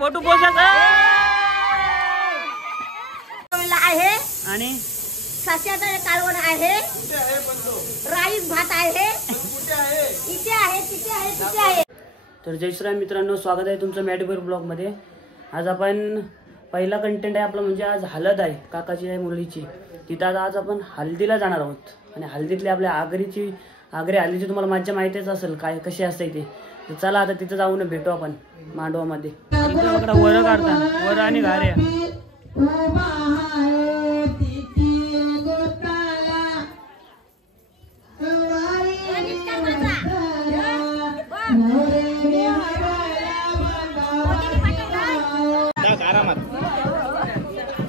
Photo पोचत आहे आणि सस्याचं कालवण आहे, राईस भात आहे, इथे आहे, तिथे आहे, तिथे आहे. तर जय श्रीराम मित्रांनो, स्वागत आहे तुमचं मॅडीबर ब्लॉग मध्ये. आज आपण पहिला कंटेंट आहे आपला, म्हणजे आज हळद आहे काकाची आहे मुलीची. तिथं आज आपण हल्दीला जाणार आहोत आणि हल्दीतली आपल्या आगरी हल्दीची तुम्हाला मज्जा माहितीच असेल काय कशी असते ते. तर चला आता तिथं जाऊन भेटू आपण मांडवामध्ये. वर काढतात वर आणि घाऱ्या.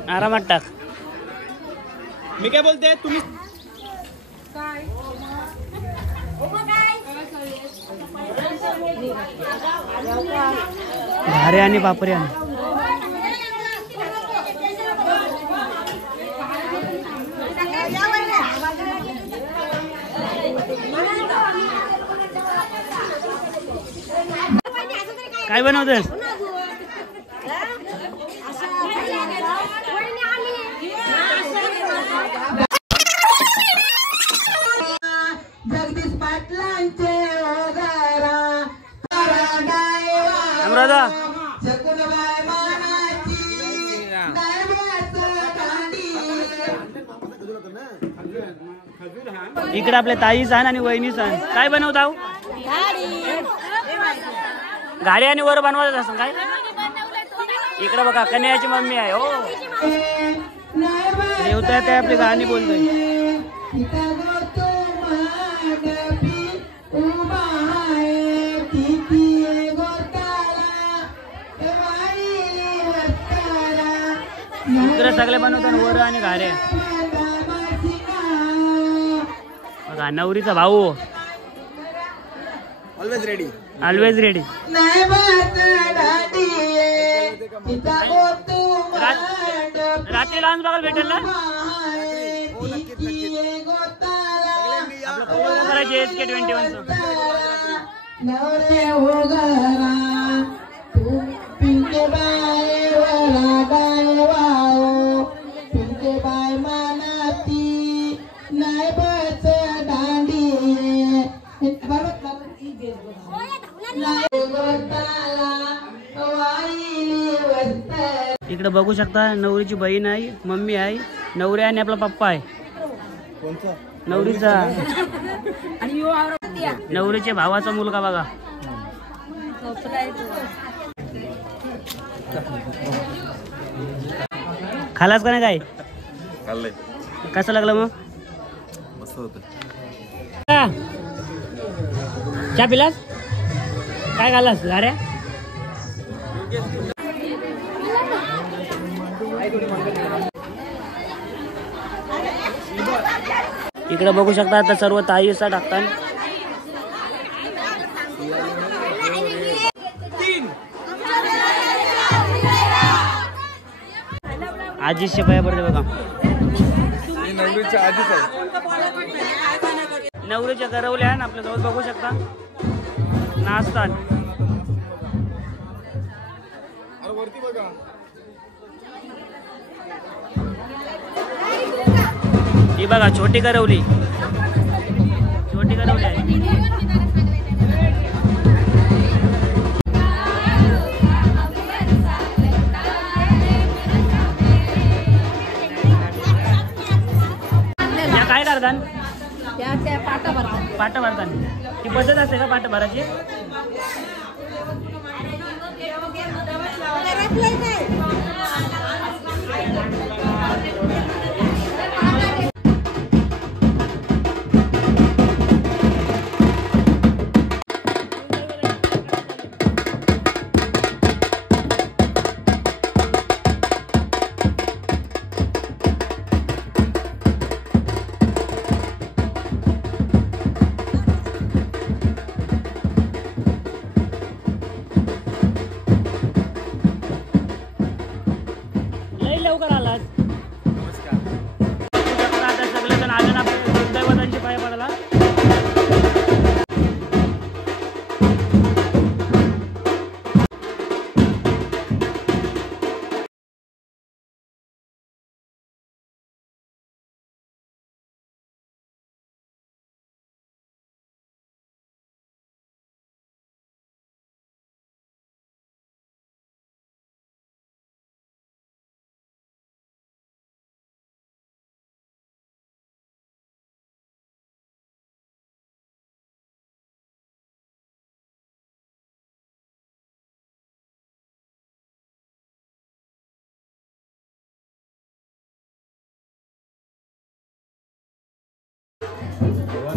आरामात टाक. मी काय बोलते तुम्ही घारे आणि पापरी आण. काय बनवतोस? अनुराधा इकडे आपले ताई सण आणि वहिनी सण काय बनवता? गाडी आणि वर बनवायचं असं काय? इकडे बघा कन्याची मम्मी आहे. हो देवता ते आपली गाणी बोलतोय. इकडे सगळे बनवतात वर आणि घारे. बघा नवरीचा भाऊ ऑलवेज रेडी. Always ready. रात्री डान्स बघायला भेटेल ना? आपलं करायचे SK21 इकडे बघू शकता नवरीची बहीण आहे, मम्मी आहे, नवरी आणि आपला पप्पा आहे. नवरीचा नवरीच्या भावाचा मुलगा बघा. खालास का नाही? काय खाल्लंय? कसं लागलं मग? मस्त होतं. चहा पिलास? काय खाल्लास? गाड्या इकडे बघू शकता. आता सर्व ताई असा टाकतात. आजीचे पाया पडते बघा. नवरीच्या आधीच आहे. नवरीच्या गरवल्या आहे आपल्या जवळ बघू शकता नाचतात. वरती बघा. ही बघा छोटी गरवली. छोटी गरवली आहे. या काय करतात? पाट भरतात. ती पद्धत असते का पाट भरायची?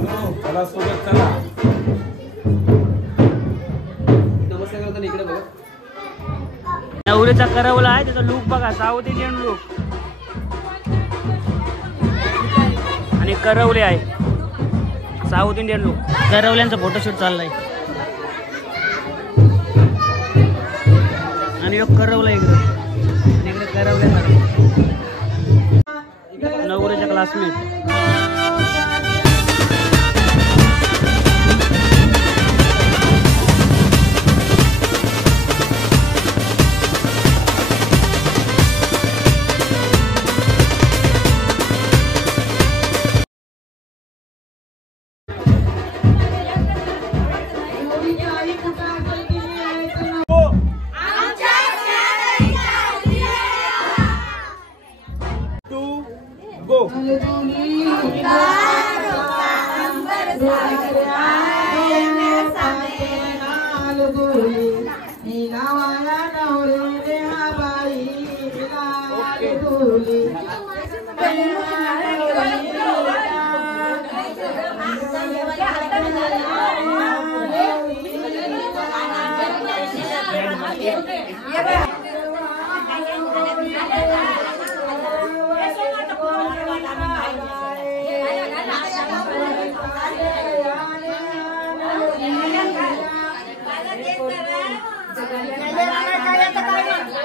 चला सोबत चला. नवरीचा करवला आहे, त्याचा लुक बघा, साऊथ इंडियन लुक. आणि करवले आहे, साऊथ इंडियन लुक. करवल्यांचा फोटोशूट चाललाय. आणि एक करवला इकडे, आणि इकडे करवल्या नवरीच्या क्लासमेट. गो.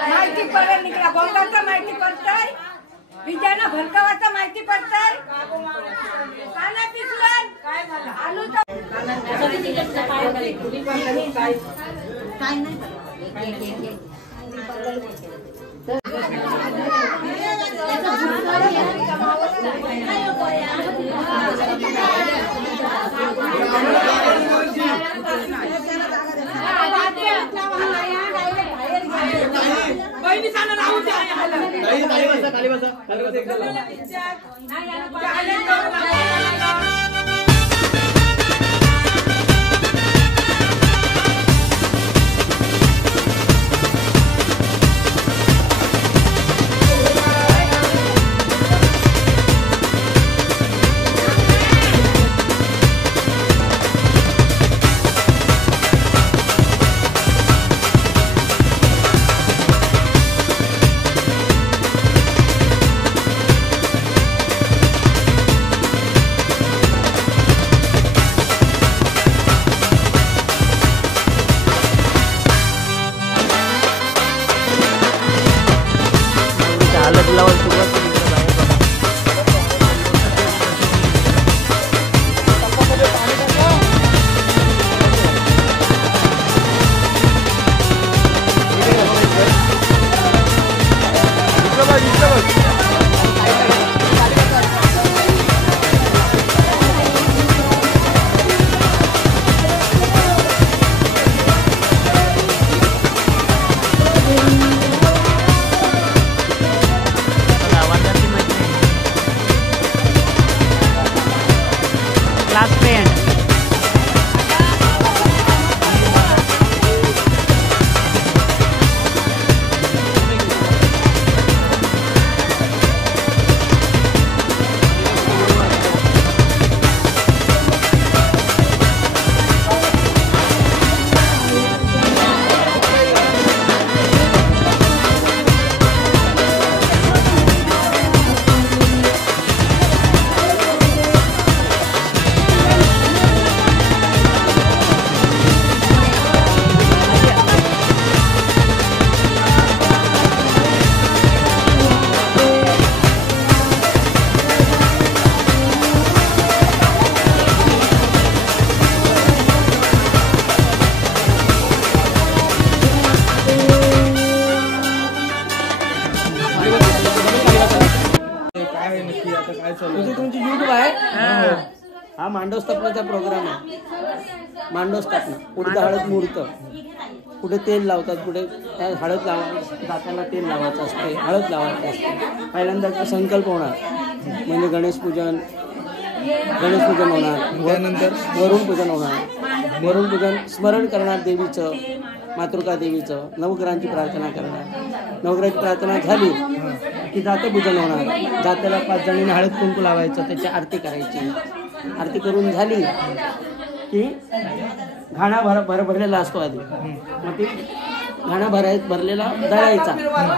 माहिती पडेल निघला बोंगाचा माहिती पडतंय, विजयाला भरकावाचा माहिती पडतंय, काना पिसलं काय झालं आलूचा काय नाही. तुमची युट्यूब आहे. हा मांडव स्थापनेचा प्रोग्राम आहे. मांडव स्थापना कुठे हळद मुहूर्त, कुठे तेल लावतात, कुठे हळद दाताला तेल लावायचं असते, हळद लावायचं असते. पहिल्यांदा संकल्प होणार म्हणजे गणेश पूजन होणार, त्यानंतर वरुण पूजन होणार. वरुण पूजन स्मरण करणार देवीचं, मातृका देवीचं, नवग्रहांची प्रार्थना करणार. नवग्रहाची प्रार्थना झाली की जातं पूजन होणार. जात्याला 5 जणींनी हळद कुंकू लावायचं, त्याची आरती करायची. आरती करून झाली की घाणा भरलेला असतो आधी, मग ते घाणा भरलेला दळायचा,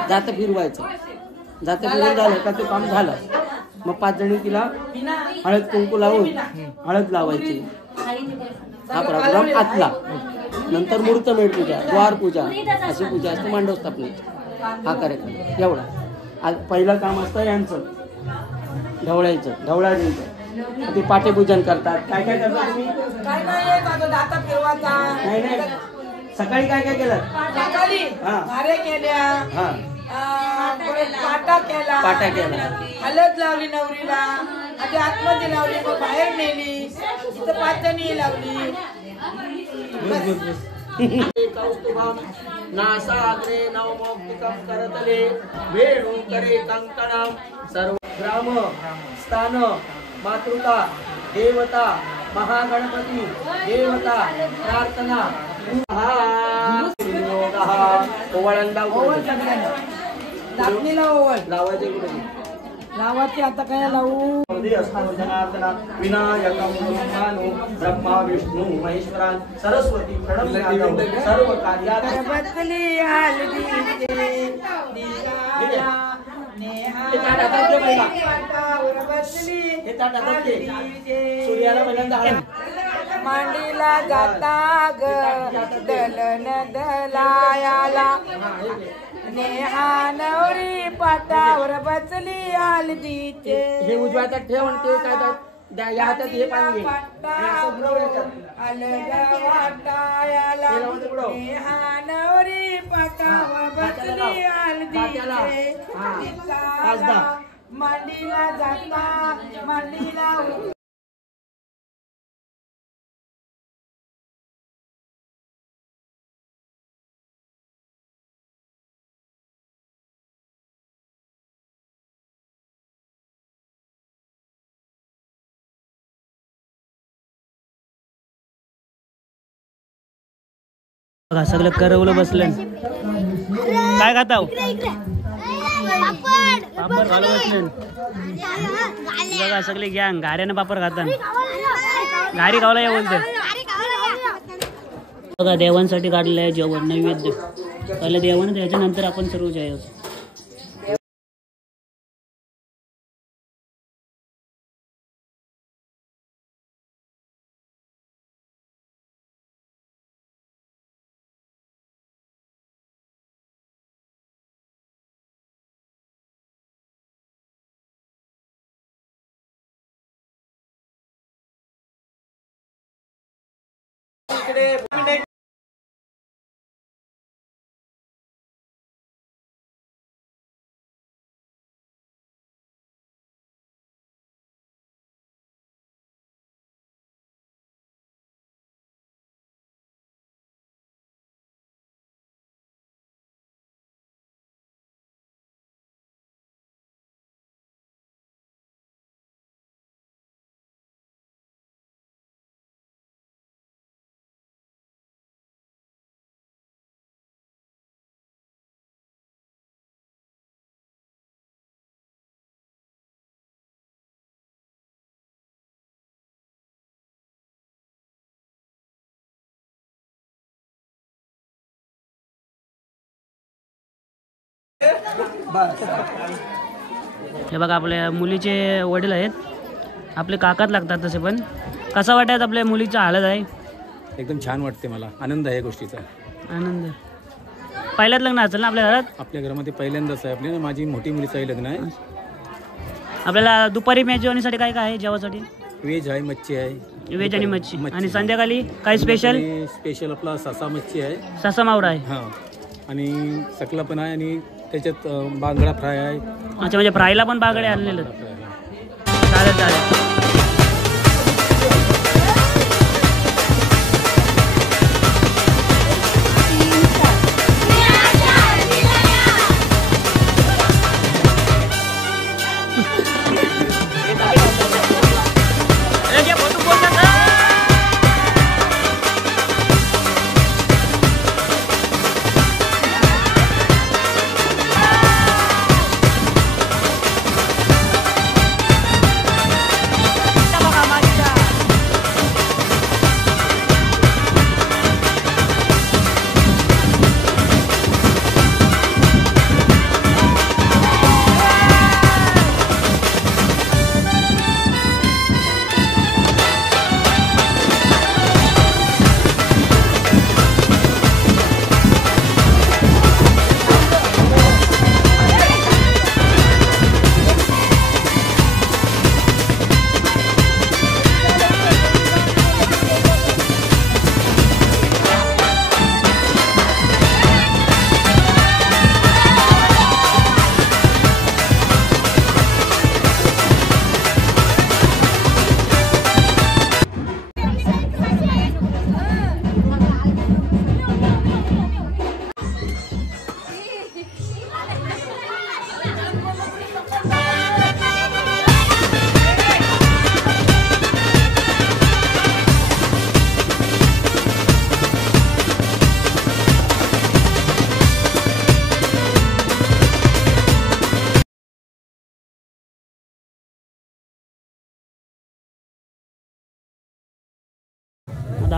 जातं फिरवायचं, जातं फिरून झालं का ते काम झालं. मग 5 जणी तिला हळद कुंकू लावून हळद लावायची. हा प्रोग्राम आतला. नंतर मुहूर्तमेढ पूजा, द्वार पूजा अशी पूजा असते मांडव स्थापनेची. हा कार्यक्रम एवढा. आज पहिलं काम असतं यांचं ढवळायचं, ढवळा द्यायचं. ते पाठेपूजन करतात. काय काय करतात तुम्ही? नाही सकाळी काय काय केलं? पाटा केला, हळद लावली नवरीला, आधी आतमध्ये लावली, मग बाहेर नेली, तिथं 5 जणी लावली. कौस्तुभम नासाग्रे नवमौक्तिकं करतले वेणु करे कंकणं सर्व ग्राम स्थान मातृका देवता महागणपती देवता प्रार्थना ओवळंदा दाखणीला ओवळ लावायचे कुठे लावाची. आता काय लावू? विनायकं ब्रह्मा विष्णू महेश्वरान सरस्वती प्रणव सर्व कार्यात बसली हलदीचे सूर्याला पहिल्यांदा मांडीला जाता ग दलन दलायाला, नेहा नवरी पाटावर बसली हलदीचे. हे उजव्या हातात ठेव आणि ते काय या हातात हे पाणी घे. वाटायाला नेहा नवरी पाटावर बसली हलदीचे. मांडीला जाता मांडीला बघा सगळं करवलं बसलं. काय खाताव? पापड घालू बसलं. बघा सगळे गॅंग घाऱ्यानं पापड खातात. घारी खावला या बोलते. बघा देवांसाठी काढलेलं आहे जेवण नैवेद्य. पहिलं देवानं त्याच्यानंतर आपण सर्व जेवायचं. हे बघा आपल्या मुलीचे वडील आहेत, आपले काकाच लागतात तसे. पण कसा वाटत आपल्या मुलीचा हालत आहे? एकदम छान वाटते मला, आनंद आहे गोष्टीचा. आनंद. पहिल्याच लग्न असेल ना आपल्या घरात? आपल्या घरामध्ये पहिल्यांदाच आहे. आपल्या माझी मोठी मुलीचंही लग्न आहे. आपल्याला दुपारी मेजवानीसाठी काय काय आहे जेवासाठी? व्हेज आहे, मच्छी आहे. व्हेज आणि मच्छी. आणि संध्याकाळी काय स्पेशल? स्पेशल आपला ससा मच्छी आहे, ससा मावडा आहे. हां, आणि सकला पण आहे, आणि त्याच्यात बांगडा फ्राय आहे. अच्छा, म्हणजे फ्रायला पण बागडे आणलेलं. चालेल चालेल.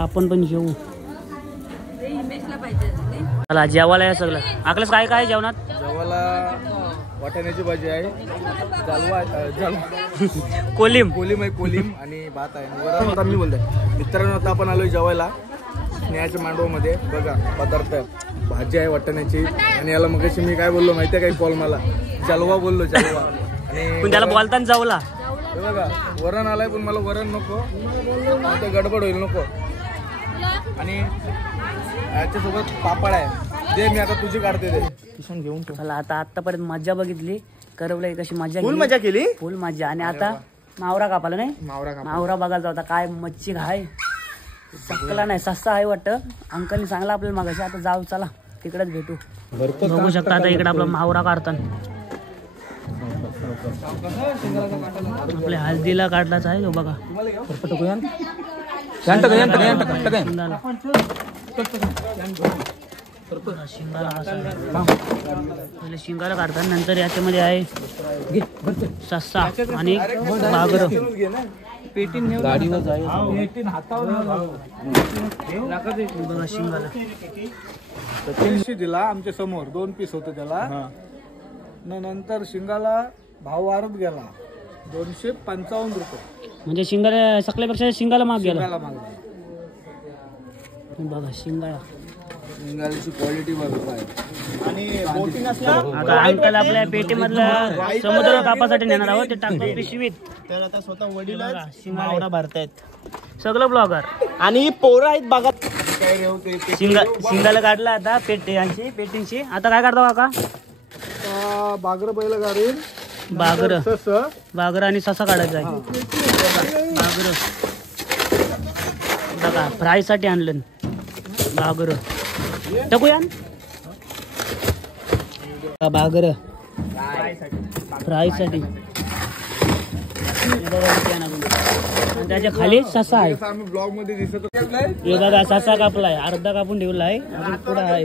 आपण पण जेवू. चला जेवायला या सगळं. आपल्याला काय काय जेवणात? जेवायला वाटाण्याची भाजी आहे, कोलिम आहे, कोलिम आणि भात आहे. वरण आता मी बोलतोय मित्रांनो, आता आपण आलोय जेवायला स्नेहाच्या मांडवामध्ये. बघा पदार्थ, भाजी आहे वाटाण्याची आणि याला मग मी काय बोललो माहितीये काय, कॉल मला जलवा बोललो, जलवा. आणि पण त्याला बोलताना जाऊला हे बघा वरण आलाय, पण मला वरण नको, आता गडबड होईल नको. आणि याच्यासोबत पापड आहे, दे मी आता तुझी काढते ते किशन घेऊन. चला आता आतापर्यंत मजा बघितली, करवलं कशी मजा फुल मजा केली. फुल मजा. आणि आता मावरा कापाला नाही, मावरा मावरा बघायला जाऊ. आता काय मच्छी घाय सकला नाही, सस्ता आहे वाटतं. अंकलनी सांगला आपल्याला मागाशी. आता जाऊ चला तिकडेच भेटू. बघू शकता आता इकडे आपला मावरा काढताना आपल्या हळदीला काढलाच आहे. बघा शिंगाला काढतात. नंतर याच्यामध्ये आहे सस्सा आणि बागर. बघा शिंगाला दिला आमच्या समोर 2 पीस होतं त्याला. नंतर शिंगाला भाव वाढत गेला 255 रुपये. म्हणजे शिंगाला सकल्यापेक्षा शिंगाला माग गेला. मागला. बघा शिंगाला शिंगाची क्वालिटी बघा. आणि बोटिंग आता अंकल आपल्या पेटीमधला समुद्र कापासाठी नेणार आहोत. ते टाकतात पिशवीत. तर आता स्वतः वडील शिंगाला भरतायत सगळं ब्लॉगर आणि पोरं आहेत बघा. शिंगाला काढला आता पेटींची. आता काय काढतो काका? बागर बैल गाडीन बागर आणि ससा काढायचा आहे. बागर बघा फ्राय साठी आणलं. बागर टाकूया बागर फ्राय साठी. त्याच्या खाली ससा आहे. आम्ही ब्लॉग मध्ये दिसत हे बघा ससा कापलाय, अर्धा कापून ठेवलाय, अजून पुढे आहे.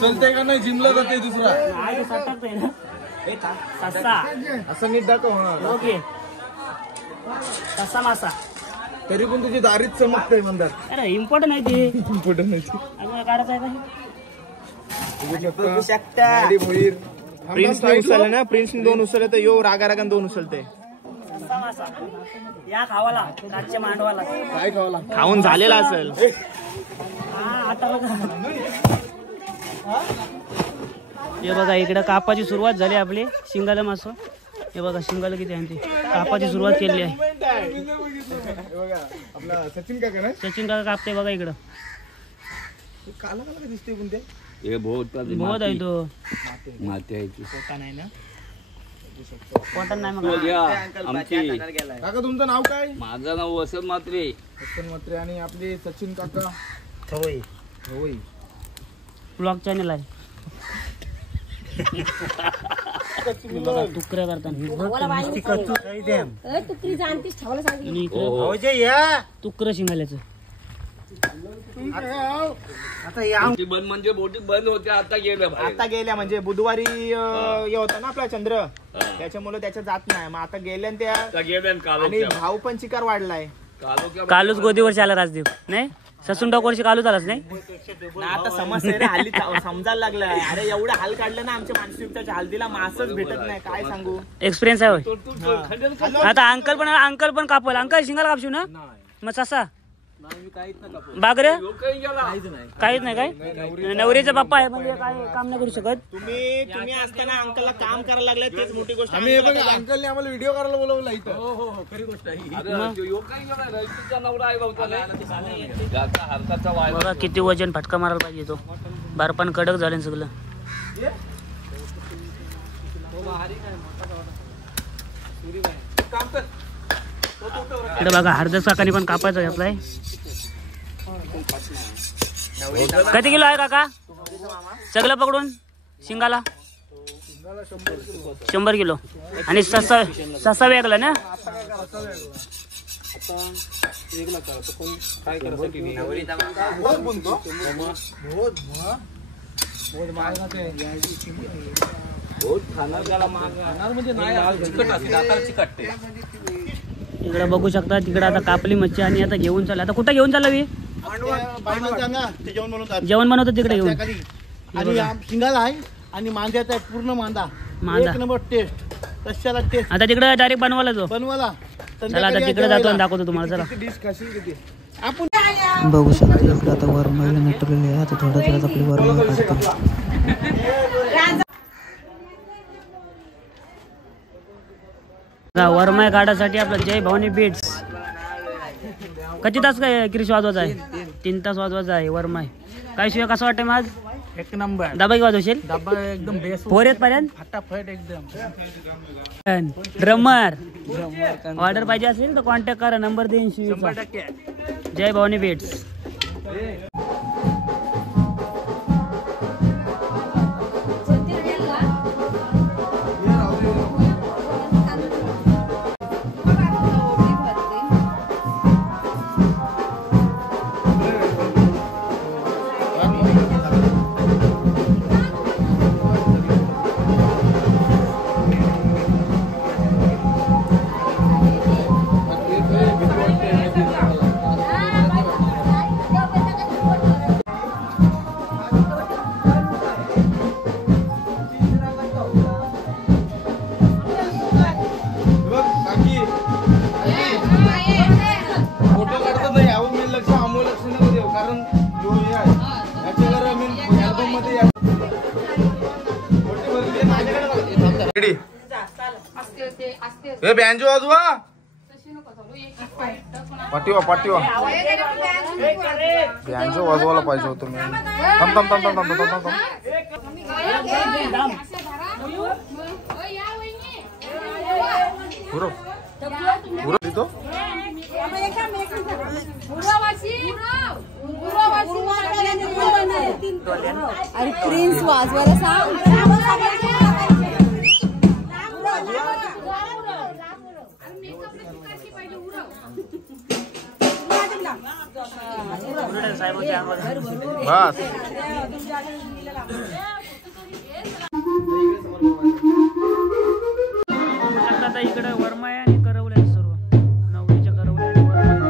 चलते का नाही, जिमला जाते दुसरा ससा असं नीट दाखव होणार. ओके ससा मासा. तरी पण तुझी दारीच चमकते म्हणतात. अरे इम्पॉर्टंट आहे ते. इम्पॉर्टंट नाही. काढायचं आहे प्रिन्स उचलले ना, प्रिन्स 2 उचलले तर यो रागारागान 2 उचलते. ससा मासा या खावाला रातच्या मांडवाला काय खावाला खाऊन झालेला असेल. आता बघा हे बघा इकडे कापाची सुरुवात झाली आपली. शिंगाला मासं हे बघा शिंगाला किती आहे ते. कापाची सुरुवात केली आहे. आपला सचिन काका ना, सचिन काका कापते बघा इकडं. काला काला दिसते कोणते बहुत आहे तो माती आहे कॉटन नाही मग. आमची काका तुमचं नाव काय? माझं नाव वसंत म्हात्रे. सचिन म्हात्रे. आणि आपले सचिन काका होय. ब्लॉग चॅनल आहे. बघा तुकड्या करताना तुकरी जाणतीस ठेवायला सांगितलं. आणि इकडं तुकडं शिंगाल्याचं. आमची बंद म्हणजे बोटी बंद होत्या, आता गेल्या बाहेर. आता गेल्या म्हणजे बुधवारी हे होता ना आपला चंद्र, त्याच्यामुळे त्याच्या जात नाही. मग आता गेल्या त्या. आता गेल्या आणि कालोख्या. भाव पण चिकार वाढलाय. कालूच गोदीवरची आला राजदेव नाही. ससून डॉकवरची कालूच आलाच नाही. ना आता समस्या रे हल्ली समजायला लागलाय. अरे एवढं हाल काढलं ना आमच्या मानसिकताच्या, हल्दीला मासच भेटत नाही. काय सांगू. एक्सपिरियन्स आहे होय. आता अंकल पण कापल. अंकल शिंगाला कापशू ना मग ससा बागर काहीच नाही. काय नवरीचा बाप्पा आहे म्हणजे काय काम नाही करू शकत. तुम्ही असताना अंकलला काम करायला लागले, तेच मोठी गोष्ट. आम्ही अंकलने आम्हाला व्हिडिओ करायला बोलवला इथं. खरी गोष्ट आहे. नवरा आहे भाऊ. बघा किती वजन फटका मारायला पाहिजे तो. बर्फान कडक झाले सगळं. इकडे बघा हरदस काकानी पण कापायचं घेतलाय. किती किलो आहे काका सगळं पकडून शिंगाला? 100 किलो. आणि ससा वेगळा ना. इकडे बघू शकता, तिकडे आता कापली मच्छी आणि आता घेऊन चालला. आता कुठं घेऊन चालला मी? जेवण बनवतो तिकडे घेऊन. आणि शिंगाला आहे आणि मांद्याचा आहे पूर्ण मांदा. एक नंबर टेस्ट, रश्श्याला टेस्ट. आता तिकडे डायरेक्ट बनवायला जो. बनवाला. चला आता तिकडे जातो आणि दाखवतो तुम्हाला. चला डिश खाशील किती? बघू शकता इकडे आता वरमाईला नेटवलेली आहे. आता थोड्या वेळात आपली वरमाई काढतो. वरमाई काढायसाठी आपलं जय भवानी बीट्स. किती तास काय क्रिश वाजवायचा आहे? 3 तास वाजवायचा आहे वरमाई. काय शिवाय कसं वाटतं मग आज? एक नंबर. डबा वाजवशील? डब्बा एकदम बेस्ट. 4 येत पर्यंत फटाफट एकदम. ड्रमर ऑर्डर पाहिजे असेल तर कॉन्टॅक्ट करा, नंबर देईन शिवीचा. जय भवानी बीट्स. बँजो वाजवा. पाठीवा पाठीवा. बँजो वाजवायला पाहिजे होतं मी. थांब थांब थांब थांब थांब थांब थांब. पुरो पुरो देतो. अरे प्रिन्स वाजवायला सांग. बस. आता इकडे वरमाय आणि करवले सर्व नवरीच्या करवले आणि वरमाय.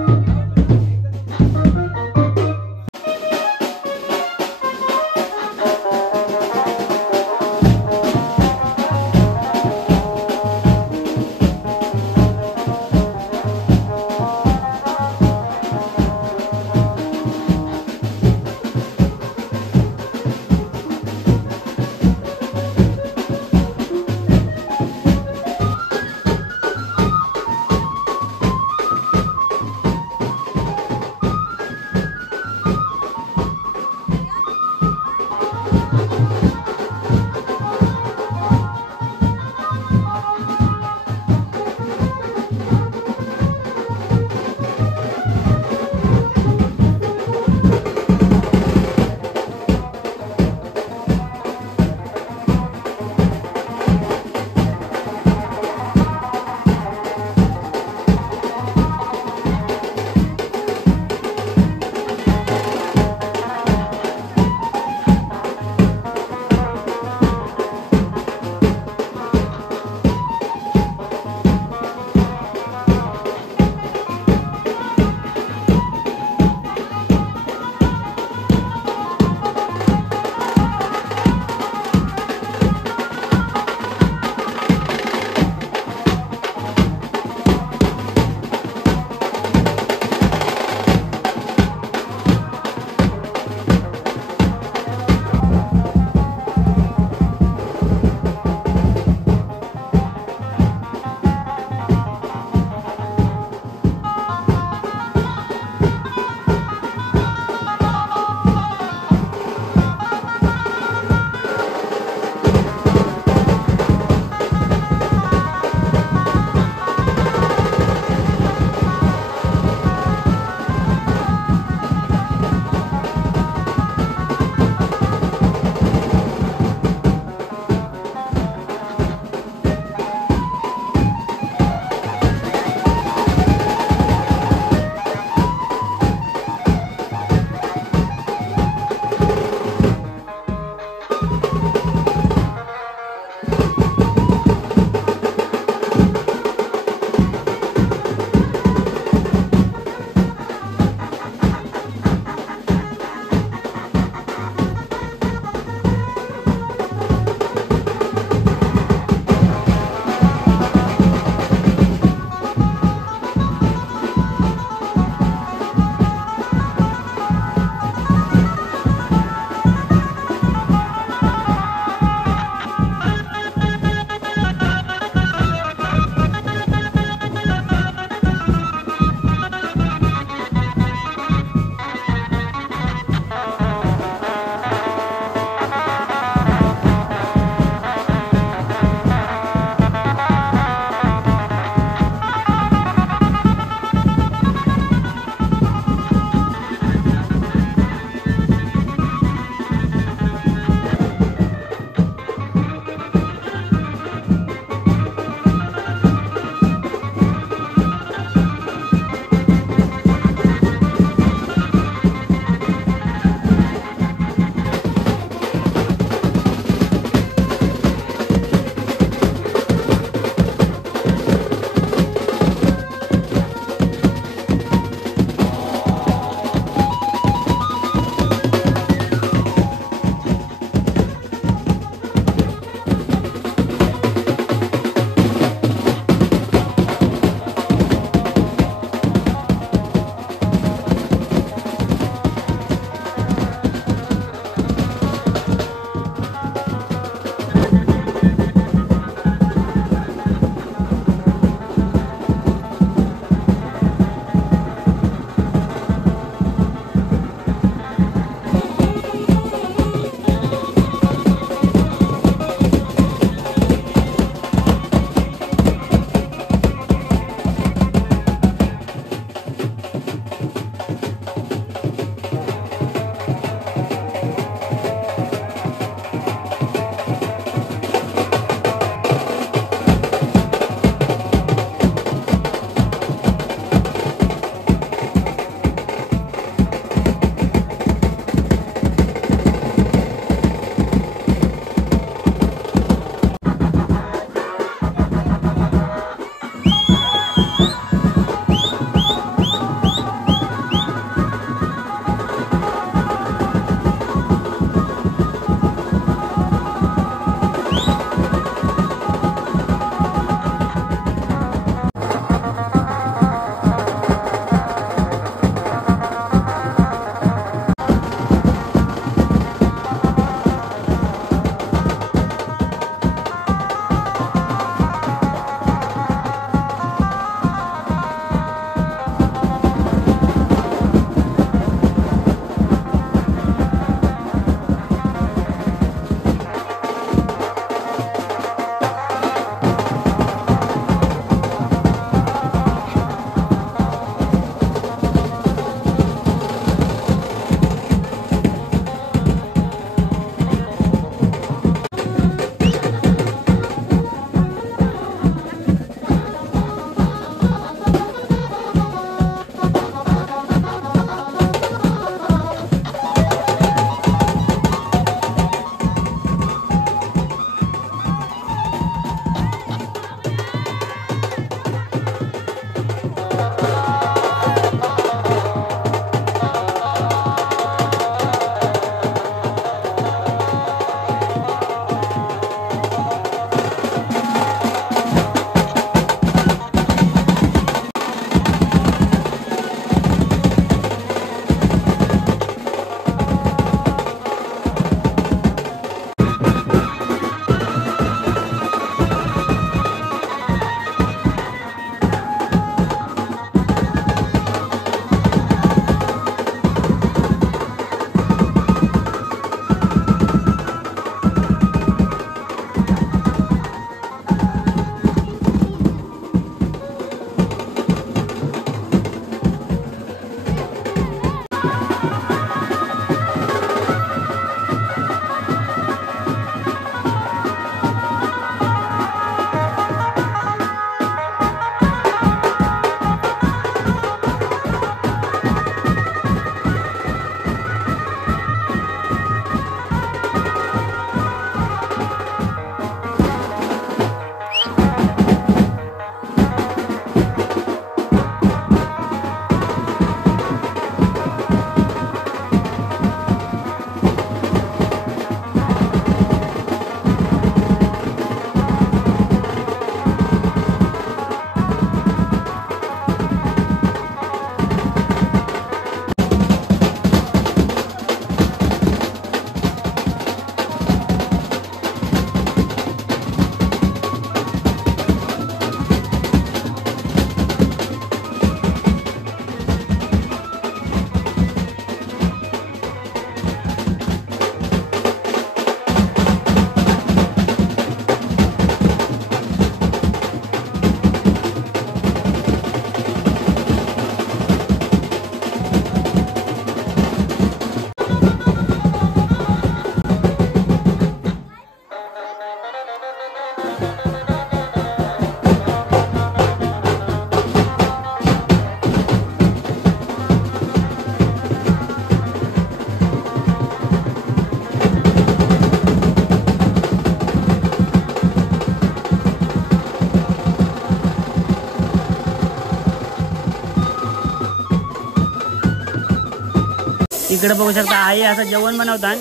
इकडे बघू शकता आई असं जेवण बनवतात.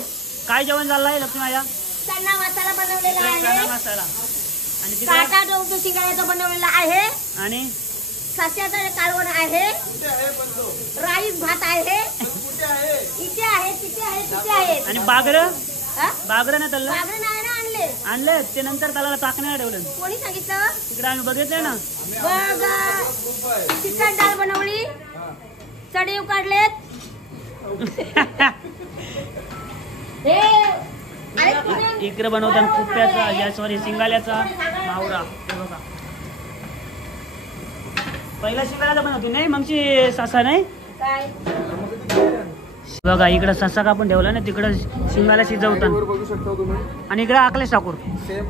काय जेवण चाललं आहे लक्ष्मी आया? चना मसाला बनवलेला चना आहे, मसाला आणि तिकडे काटा टोमॅटो शिंगाड्याचा बनवलेला आहे, आणि सस्याचं कालवण आहे, राईस भात आहे, इथे आहे तिथे आहे तिथे आहे. आणि बागरं हा? बागरं नाही तळलं बाबरे नाही ना आणले, आणले ते नंतर त्याला टाकण्याला ठेवलं. कोणी सांगितलं? तिकडे आम्ही बघितलंय ना. बघ चिकन डाळ बनवली, चढीव काढलेत. हे अरे तुम्ही इकडे बनवतात कुप्प्याचा या सॉरी शिंगाल्याचा मावरा. हे बघा पहिला शिंगाल्याचा बनवते नाही मगची ससा नाही. काय बघा इकडे ससा कापून ठेवला ना, तिकडं शिंगाला शिजवतात बघू शकता तुम्ही आणि इकडे आकलेच ठाकूर. सेम